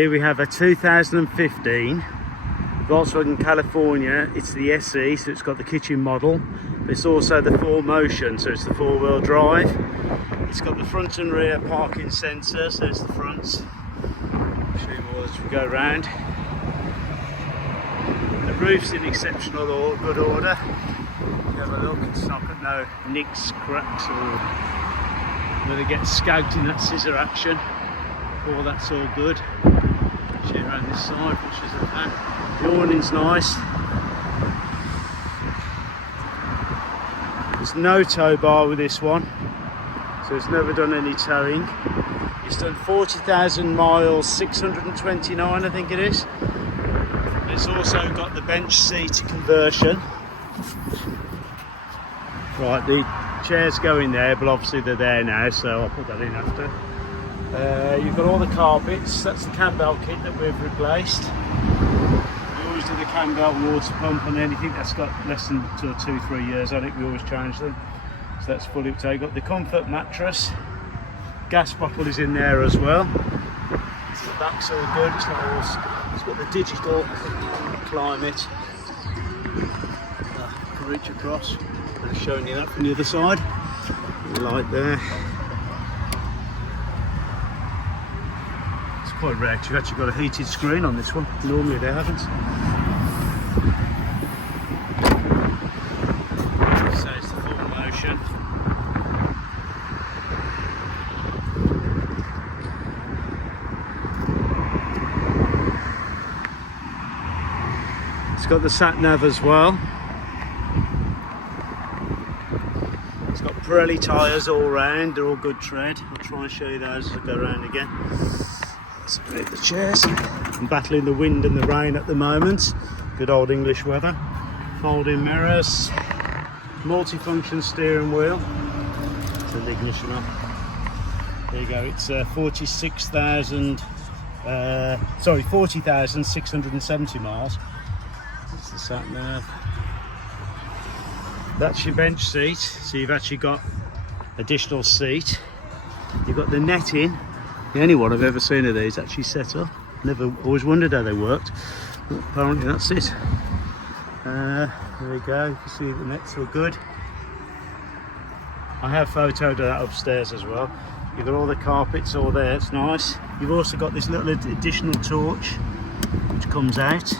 Here we have a 2015 Volkswagen California. It's the SE, so it's got the kitchen model, but it's also the 4Motion, so it's the four-wheel drive. It's got the front and rear parking sensors. There's the fronts. I'll show you more as we go around. The roof's in exceptional or good order. You have a look, it's not got no nicks, cracks, or where they get skagged in that scissor action. All that's all good. Show you around this side, which is at that. The awning's nice. There's no tow bar with this one, so it's never done any towing. It's done 40,000 miles, 629 I think it is. It's also got the bench seat conversion. Right, the chairs go in there, but obviously they're there now, so I'll put that in after. You've got all the carpets. That's the cam belt kit that we've replaced. We always do the cam belt water pump on anything that's got less than 2 or 3 years on it. We always change them, so that's fully up to date. Got the comfort mattress. Gas bottle is in there as well. So the back's all good. It's not all. It's got the digital climate. You can reach across. I'm showing you that from the other side. The light there. It's quite rare. You've actually got a heated screen on this one. Normally they haven't. So it's the 4Motion. It's got the sat nav as well. It's got Pirelli tyres all round, they're all good tread. I'll try and show you those as I go around again. Let's move the chairs. I'm battling the wind and the rain at the moment. Good old English weather. Folding mirrors, multi-function steering wheel. Turn the ignition off. There you go, it's 40,670 miles. That's the sat nav. That's your bench seat, so you've actually got additional seat. You've got the netting. The only one I've ever seen of these actually set up. Always wondered how they worked, but apparently that's it. There we go, you can see the nets are good. I have photoed of that upstairs as well. You've got all the carpets all there, it's nice. You've also got this little additional torch which comes out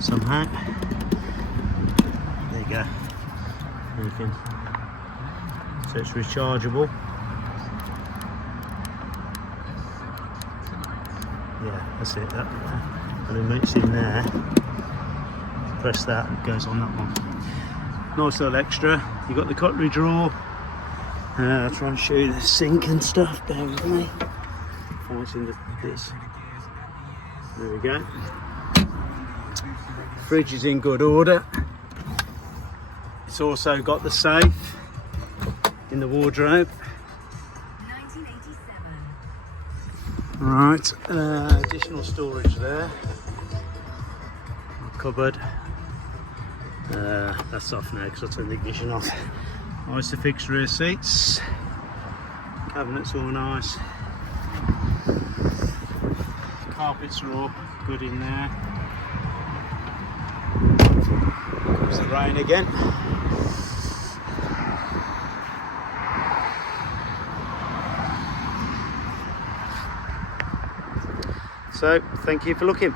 somehow. There you go. You can, so it's rechargeable. Yeah, that's it. And then it's in there. Press that, it goes on that one. Nice little extra. You've got the cutlery drawer. I'll try and show you the sink and stuff. Bear with me. Find in this. There we go. Fridge is in good order. It's also got the safe in the wardrobe. 1987. Right, additional storage there. Cupboard. That's off now because I turned the ignition off. Nice to fix rear seats. Cabinets all nice. Carpets are all good in there. Comes the rain again. So, thank you for looking.